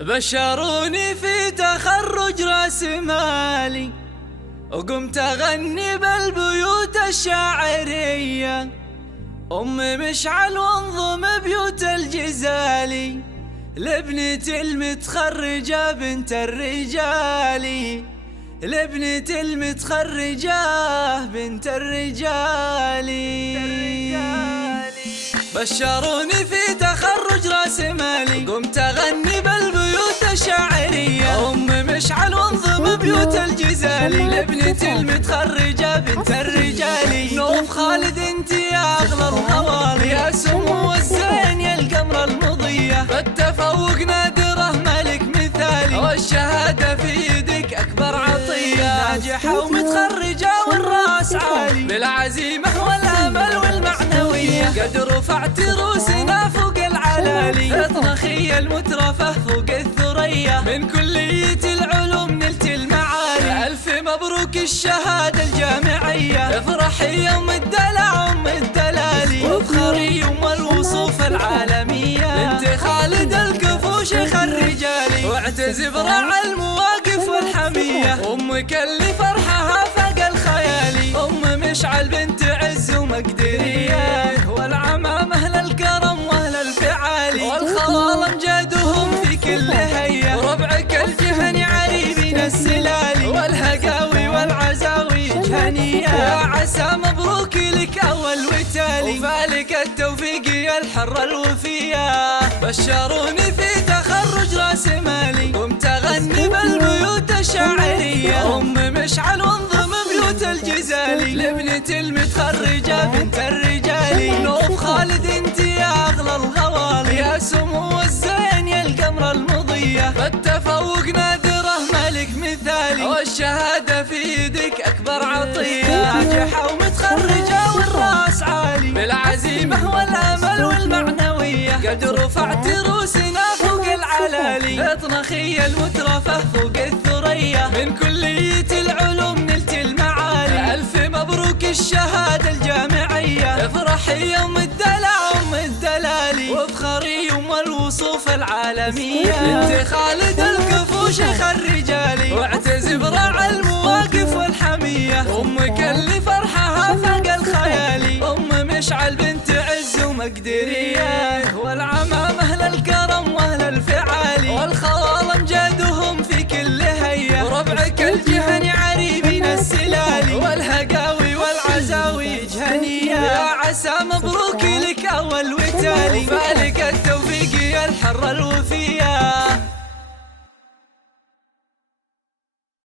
بشروني في تخرج راس مالي، وقمت أغني بالبيوت الشاعرية. أم مشعل وانضم بيوت الجزالي، لابنة المتخرجة بنت الرجالي، لابنة المتخرجة بنت الرجالي. بشروني في تخرج راس مالي، قمت أغني بالبيوت الشاعرية. أم مشعل وانضم بيوت الجزالي، لابنة المتخرجة بنت الرجالي. نوف خالد انت يا أغلى الغوالي، يا سمو الزين يا القمر المضية. فالتفوق نادره ملك مثالي، والشهادة في يدك أكبر عطية. ناجحة ومتخرجة والراس عالي، بالعزيمة والأمل والمعنوية. قد رفعت روسنا فوق العلالي، اطنخي المترفة فوق الثريا. من كلية العلوم نلت المعالي، ألف مبروك الشهادة الجامعية. افرحي يوم الدلع أم الدلالي، وافخري يوم الوصوف العالمية. بنت خالد الكفو شيخ الرجالي، واعتز برع المواقف والحمية. أمك اللي فرحها فاق الخيالي، أم مشعل بنت عز ومقدرية. والعمام أهل الكرم وأهل الفعالي، والخوال أمجادهم في كل هية. وربعك الجهني عريبين السلالي، والهقاوي والعزاوي جهنية. يا عسى مبروك لك أول وتالي، وفالك التوفيق يا الحرة الوفية. بشروني في تخرج راس مالي، قمت أغني بالبيوت الشاعرية. أم مشعل وانضم بيوت الجزالي، لابنة المتخرجة بنت الرجالي. نوف خالد انت يا أغلى الغوالي، يا سمو الزين يا القمر المضية. فالتفوق نادره ملك مثالي، والشهادة في يدك أكبر عطية. ناجحة ومتخرجة والراس عالي، بالعزيمة والأمل والمعنوية. قد رفعت روسنا فوق العلالي، اطنخي المترفة فوق الثريا. من كلية العلوم نلت المعالي، ألف مبروك الشهادة الجامعية. افرحي يوم الدلع أم الدلالي، وافخري يوم الوصوف العالمية. بنت خالد الكفو شيخ الرجالي، واعتز برع المواقف والحمية. أمك اللي فرحها فاق الخيالي، أم مشعل بنت عز ومقدرية. والعمام أهل الكرم وأهل الفعالي، والخوال أمجادهم في كل هية. وربعك الجهني عريبين السلالي، والهقاوي والعزاوي جهنية. يا عسى مبروك لك أول وتالي، وفالك التوفيق يا الحرة الوفية.